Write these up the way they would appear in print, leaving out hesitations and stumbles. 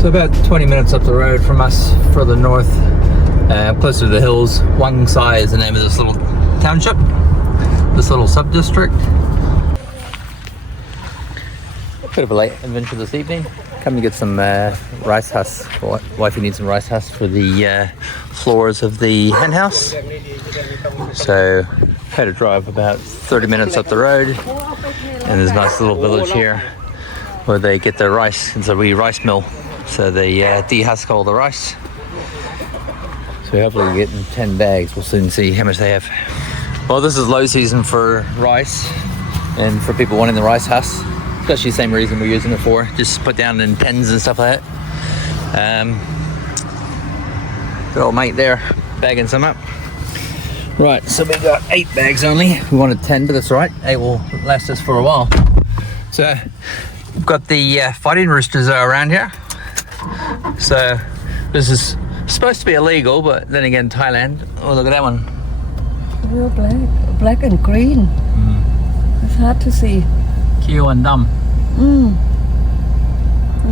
So about 20 minutes up the road from us, further north, closer to the hills. Wang Sai is the name of this little township, this little sub-district. Bit of a late adventure this evening. Come to get some rice husks. Wifey needs some rice husks for the floors of the hen house. So had to drive about 30 minutes up the road, and there's a nice little village here where they get their rice. It's a wee rice mill. So they dehusk all the rice. So hopefully we're getting 10 bags. We'll soon see how much they have. Well, this is low season for rice and for people wanting the rice husks. Especially the same reason we're using it for. Just put down in pens and stuff like that. Good old mate there, bagging some up. Right, so we got 8 bags only. We wanted 10, but that's all right. 8 will last us for a while. So we've got the fighting roosters around here. So this is supposed to be illegal, but then again, Thailand. Oh, look at that one. Real black and green. It's hard to see. Cute and dumb.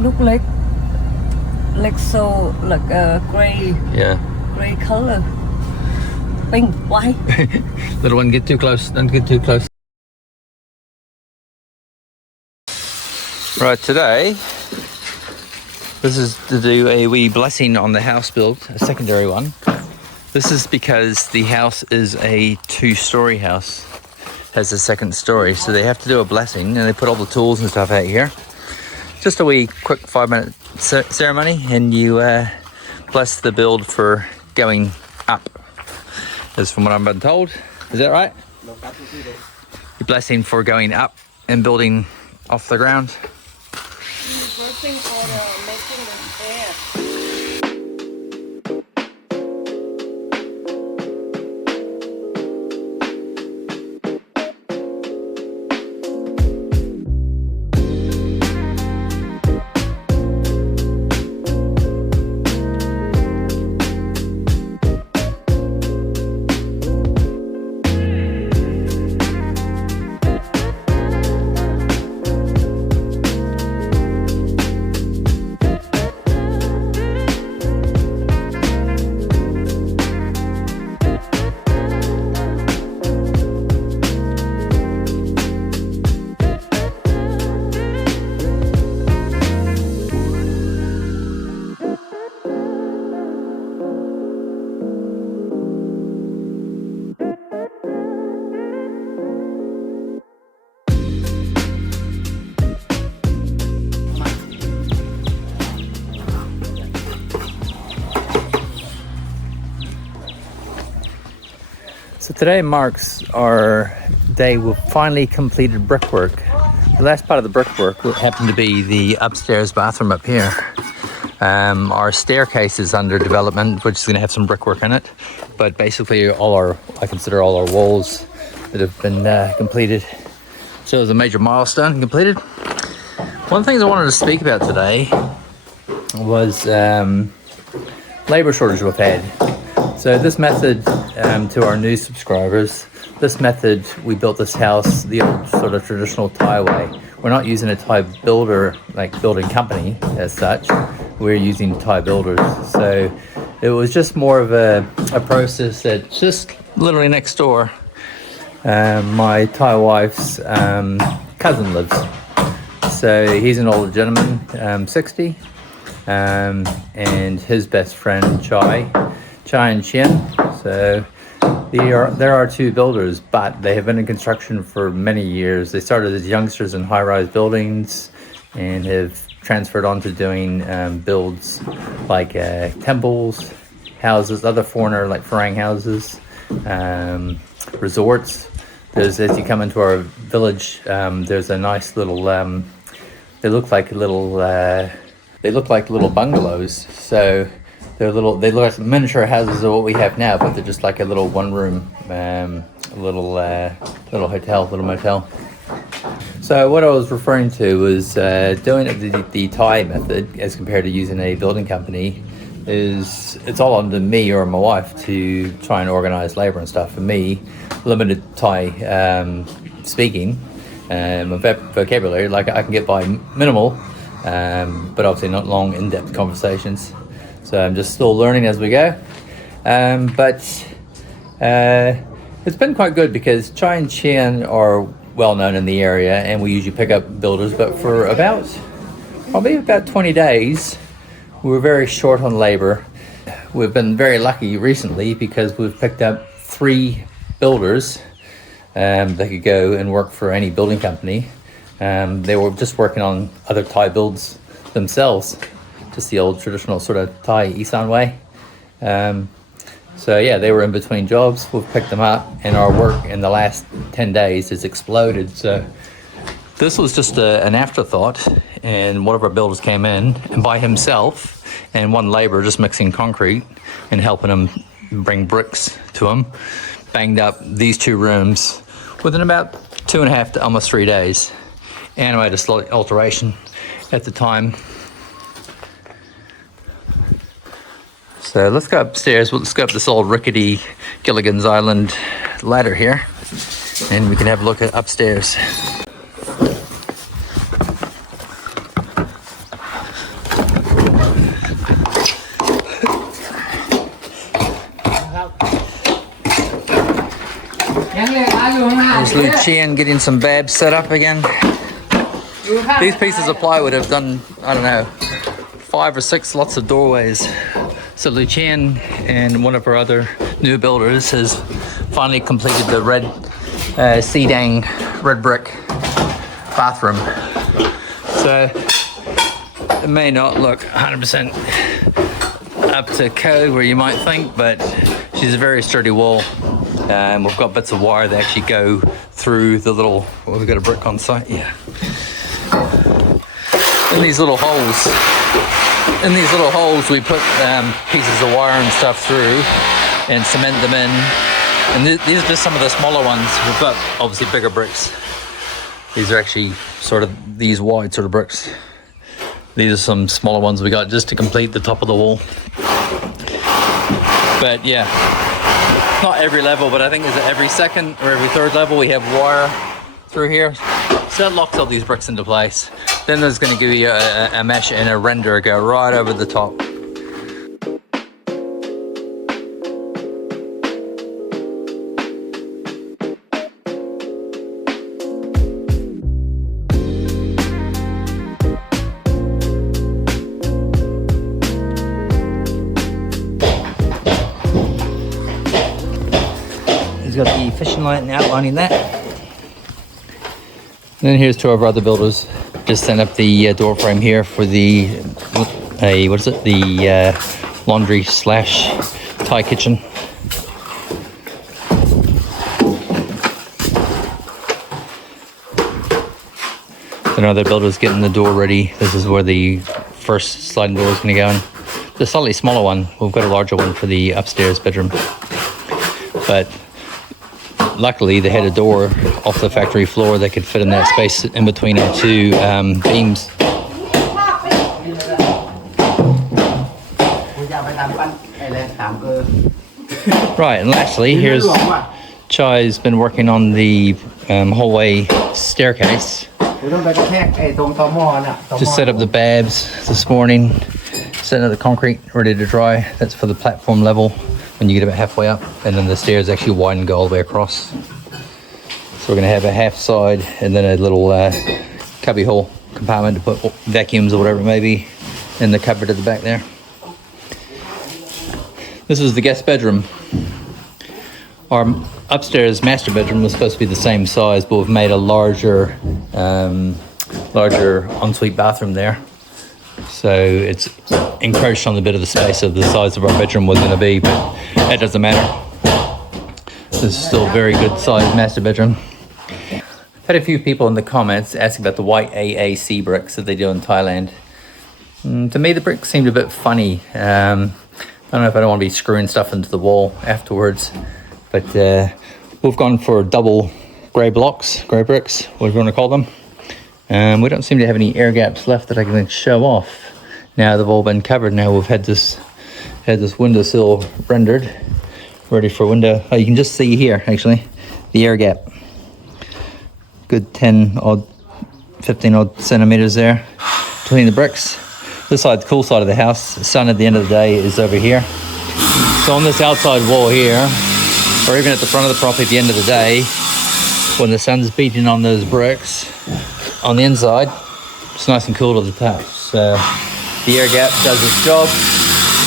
Look like so like a gray. Yeah. Gray color. Pink, white. Little one, get too close. Don't get too close. Right, today this is to do a wee blessing on the house build, a secondary one. This is because the house is a 2-story house. Has a second story, so they have to do a blessing, and they put all the tools and stuff out here. Just a wee quick 5-minute ceremony, and you bless the build for going up. That's from what I've been told. Is that right? You're blessing for going up and building off the ground. Blessing for making the stair. So today marks our day we've finally completed brickwork. The last part of the brickwork would happen to be the upstairs bathroom up here. Our staircase is under development, which is going to have some brickwork in it. But basically I consider all our walls that have been completed. So it was a major milestone completed. One of the things I wanted to speak about today was labor shortage we've had. So this method, to our new subscribers, this method, we built this house the old sort of traditional Thai way. We're not using a Thai builder, like building company as such. We're using Thai builders. So it was just more of a process that just literally next door, my Thai wife's cousin lives. So he's an older gentleman, 60, and his best friend, Chai and Chien. So there are 2 builders, but they have been in construction for many years. They started as youngsters in high-rise buildings and have transferred on to doing builds like temples, houses, other foreigner like Farang houses, resorts. As you come into our village, there's a nice little, they look like little bungalows. So they look like miniature houses of what we have now, but they're just like a little one-room, little hotel, little motel. So what I was referring to was doing the Thai method as compared to using a building company. It's all under me or my wife to try and organize labor and stuff. For me, limited Thai speaking, vocabulary, like I can get by minimal but obviously not long in-depth conversations. So I'm just still learning as we go. But it's been quite good because Chai and Chien are well known in the area, and we usually pick up builders, but for probably about 20 days, we were very short on labor. We've been very lucky recently because we've picked up 3 builders that could go and work for any building company. They were just working on other Thai builds themselves, just the old traditional sort of Thai Isan way. So yeah, they were in between jobs. We've picked them up, and our work in the last 10 days has exploded. So this was just an afterthought, and one of our builders came in, and by himself and one laborer just mixing concrete and helping him bring bricks to him, banged up these 2 rooms within about 2.5 to almost 3 days. And I made a slight alteration at the time. So let's go upstairs. Let's go up this old rickety Gilligan's Island ladder here, and we can have a look at upstairs. There's Lu Chien getting some babs set up again. These pieces of plywood have done, I don't know, 5 or 6 lots of doorways. So Lu Chien and one of our other new builders has finally completed the red Sedang red brick bathroom. So it may not look 100% up to code where you might think, but she's a very sturdy wall. And we've got bits of wire that actually go through the little, well, we've got a brick on site, yeah. In these little holes we put pieces of wire and stuff through and cement them in. And these are just some of the smaller ones. We've got obviously bigger bricks. These are actually sort of these wide sort of bricks. These are some smaller ones we got just to complete the top of the wall. But yeah, not every level, but I think is it every second or every third level we have wire through here. So that locks all these bricks into place. Then there's going to give you a mesh and a render go right over the top. He's got the fishing line outlining that. And then here's 2 of our other builders. Just set up the door frame here for the the laundry / Thai kitchen. Another builder's getting the door ready. This is where the first sliding door is going to go in. The slightly smaller one, we've got a larger one for the upstairs bedroom. But luckily they had a door off the factory floor that could fit in that space in between our 2 beams. Right, and lastly, here's Chai's been working on the hallway staircase. Just set up the babs this morning, setting up the concrete ready to dry. That's for the platform level when you get about halfway up, and then the stairs actually widen and go all the way across. So we're going to have a half side and then a little cubby hole compartment to put vacuums or whatever it may be in the cupboard at the back there. This is the guest bedroom. Our upstairs master bedroom was supposed to be the same size, but we've made a larger ensuite bathroom there. So it's encroached on the bit of the space of the size of our bedroom was going to be, but that doesn't matter. This is still a very good sized master bedroom. I've had a few people in the comments asking about the white AAC bricks that they do in Thailand. To me, the bricks seemed a bit funny. I don't know if I don't want to be screwing stuff into the wall afterwards, but we've gone for double grey bricks, whatever you want to call them. We don't seem to have any air gaps left that I can show off. Now they've all been covered. Now we've had this windowsill rendered, ready for window. Oh, you can just see here actually the air gap. Good 15 odd centimeters there. between the bricks. This side, the cool side of the house, the sun at the end of the day is over here. So on this outside wall here, or even at the front of the property at the end of the day, when the sun's beating on those bricks, on the inside, it's nice and cool to the touch. So the air gap does its job.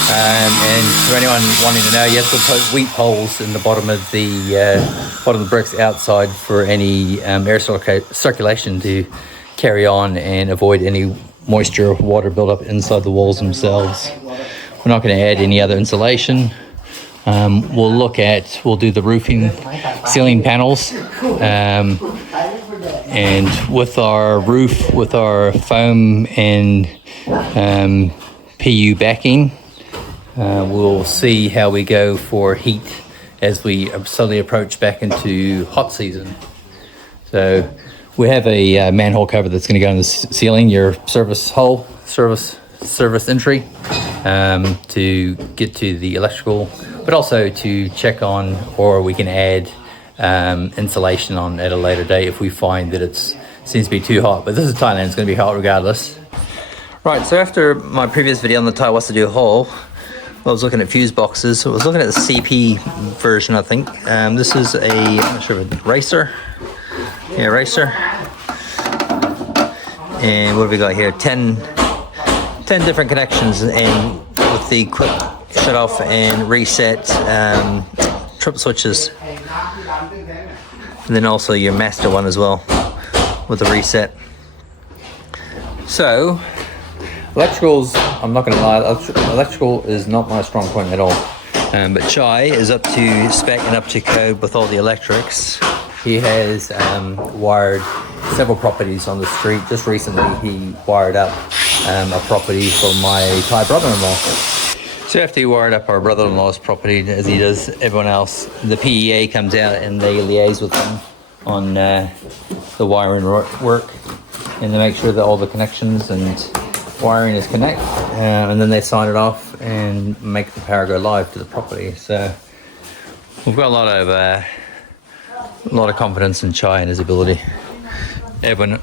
And for anyone wanting to know, you have to put wheat poles in the bottom of the bricks outside for any air circulation to carry on and avoid any moisture or water buildup inside the walls themselves. We're not going to add any other insulation. We'll do the roofing, ceiling panels, and with our roof, with our foam and PU backing, we'll see how we go for heat as we slowly approach back into hot season. So we have a manhole cover that's going to go in the ceiling, your service entry, to get to the electrical, but also to check on, or we can add insulation on at a later date if we find that it seems to be too hot. But this is Thailand, it's going to be hot regardless. Right, so after my previous video on the Thai Wassadu hole, I was looking at fuse boxes. I was looking at the CP version, I think. This is I'm not sure if it's racer. Yeah, racer. And what have we got here? 10 different connections, and with the quick shut off and reset trip switches. And then also your master one as well with the reset. So electricals, I'm not going to lie, electrical is not my strong point at all. But Chai is up to spec and up to code with all the electrics. He has wired several properties on the street. Just recently he wired up a property for my Thai brother-in-law. So after he wired up our brother-in-law's property, as he does everyone else, the PEA comes out and they liaise with him on the wiring work, and they make sure that all the connections and wiring is connect, and then they sign it off and make the power go live to the property. So we've got a lot of confidence in Chai and his ability. Everyone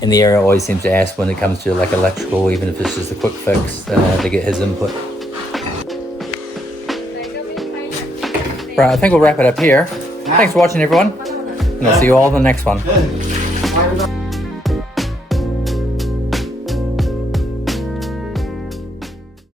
in the area always seems to ask when it comes to like electrical, even if it's just a quick fix, to get his input. Right, I think we'll wrap it up here. Thanks for watching, everyone, and I'll see you all in the next one.